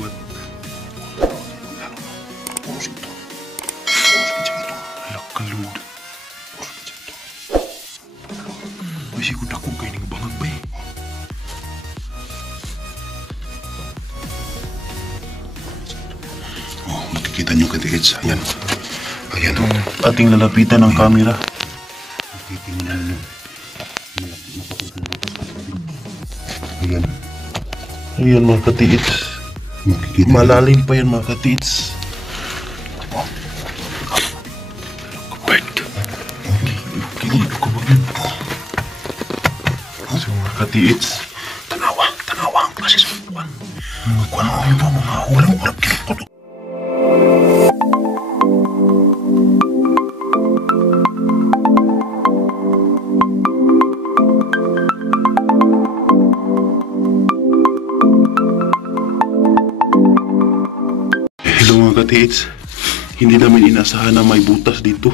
what? Puros ito. Puros kitsa ito. Lakalod. Puros kitsa ito. Masih ko dako kay ning bangag ba eh. Oh, makikita nyo katiits. Ayan. Ayan. Ating lalapitan ng camera. Titingnan nyo. Ayan. Ayan mga katiits. Makikita nyo. Malalim pa yan mga katiits. Kapag. Kinilig ko ba yun? So mga katiits. Tanawa. Tanawa ang klase sa buwan. Kung ano yun ba mga walang orap kilit ko to. Hello mga katiits. Hindi namin inasahan na may butas dito.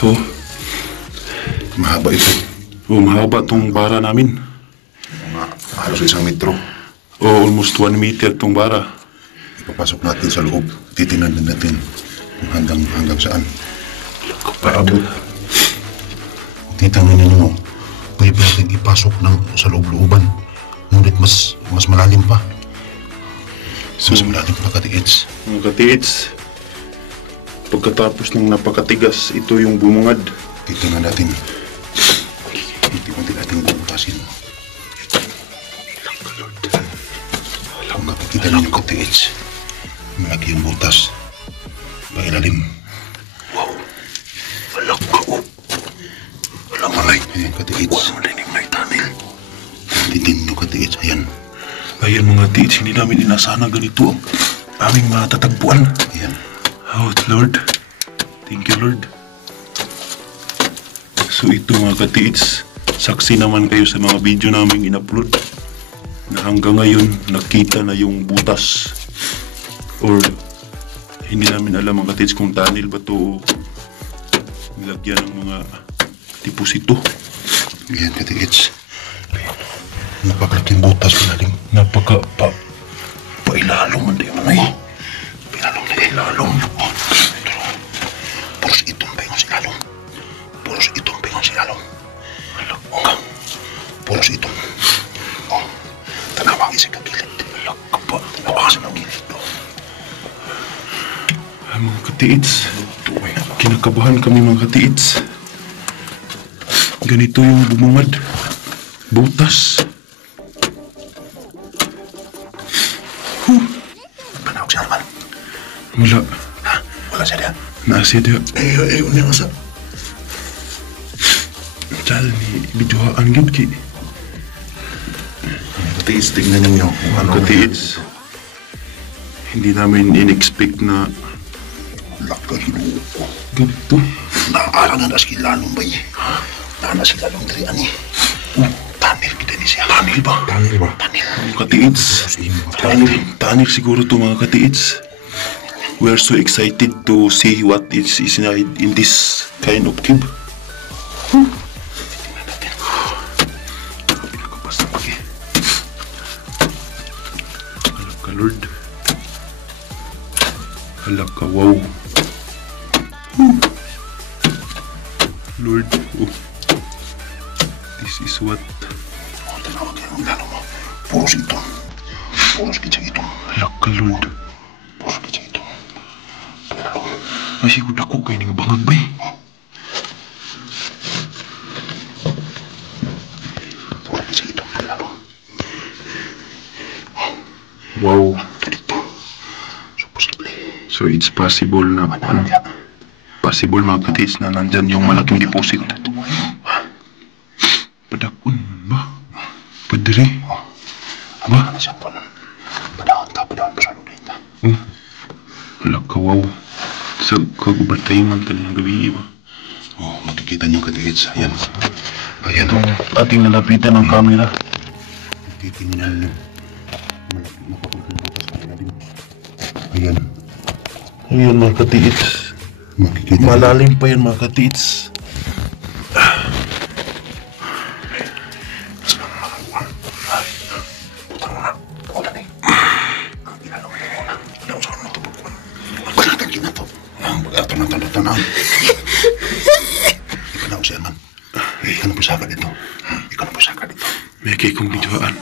Oh, Mahaba ito. mahaba tong bara namin. Mga halos 1 metro. Oh, almost 1 meter tong bara. Ipapasok natin sa loob. Titingnan din natin kung hanggang saan. Paabot. Titingnan ninyo. Pwede natin ipasok sa loob-looban. Ngunit mas malalim pa. Mas malalim pa katiits. Mga katiits, pagkatapos ng napakatigas, ito yung bumungad. Titingnan natin. Titingnan natin bubutasin. Kung nakikita ninyo katiits, malaki yung butas. Pailalim. Wow. Walang kao. Walang malay. Ayan katiits. Walang malinig na itanil. Titingnan nyo katiits. Ayan. Ayan mga katiits, hindi namin inasahan na ganito ang aming matatagpuan. Ayan. Oh Lord, thank you Lord. So ito mga katiits, saksi naman kayo sa mga video naming in-upload na hanggang ngayon nakita na yung butas, or hindi namin alam mga katiits kung tunnel ba to o nilagyan ng mga deposito. Ayan katiits. Napakalaking butas malalim. Pailalong man tayo manay. Pailalong na ilalong. Puros itong pengon si lalong. Puros itong pengon si lalong. Oh, puros itong. Oh, tanawang isig kagilid. Tanawang sa kagilid. Ay mga katiits, kinakabahan kami mga katiits. Ganito yung bumungad. Butas. Panawag siya naman. Wala. Ha? Wala siya diyan. Nasa diya. Ayaw niya nga sa... Chal ni bijuhaan gid ki. Katiits, tingnan niyo kung ano. Katiits. Hindi namin in-expect na Lakahinuko. ganito. Naara na si lalong bay. Nana si lalong dari ani. Tanil kita ni siya. Tanil ba? Tanil ba? Tanil. Katiits. Tanil siguro to mga katiits. We're so excited to see what is inside in this kind of cube. Pinakabas na pag eh. Halak ka Lord. Halak ka, wow. Lord, oh. This is what... Oh, tinawag yan ang lalong mo. Puros ito. Puros kitsa ito. Halak ka Lord. Puros kitsa ito. Masih ko dako kay ning bangag ba eh. Puros kitsa ito. Lalong. Wow. Dito. So, posible. So it's possible na possible mga katiits na nandyan yung malaking deposit. Padakon ba? Padre? Ba? Ano siya po nun? Padaan pa sa lulit na. Wala ka, wow. Sa kagubatay man talang gabi ba? Oh, makikita niyo katiits. Ayan. Ayan. Ating nalapitan ng camera. Titingnan niyo. Napakalaking butas pa natin. Ayan. Ayan mga katiits. Makikita. Malalim pa yan mga katiits. na. Ikaw na, Sir, man. Ikaw na pusaka dito. Ikaw na pusaka dito. May kay kong bidyuan.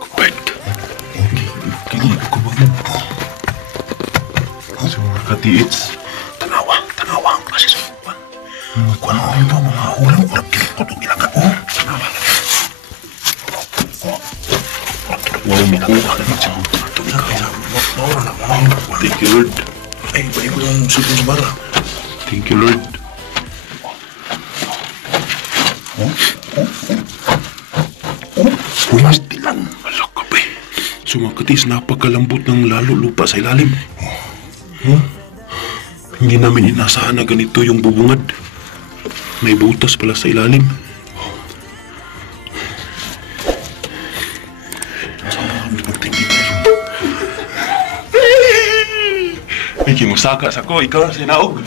Kapit. Kini ko ba mo? So, mga katiits. Tanawa ang klase sa buwan. Kung ano ito, mga ulang orak ko itong ilaga. Tanawa. Wow, makuha na siya. Itong ilaga. Maura na, maura. Thank you, Lord. Ay, balik ko yung sipon sa bara. Thank you, Lord. Pumas dilan. Alak ka pa eh. So, mga katiits, napakalambot ng lalo lupa sa ilalim. Hindi namin inasahan na ganito yung bubungad. May butas pala sa ilalim. May kimusaka sa ko, ikaw na sinaog.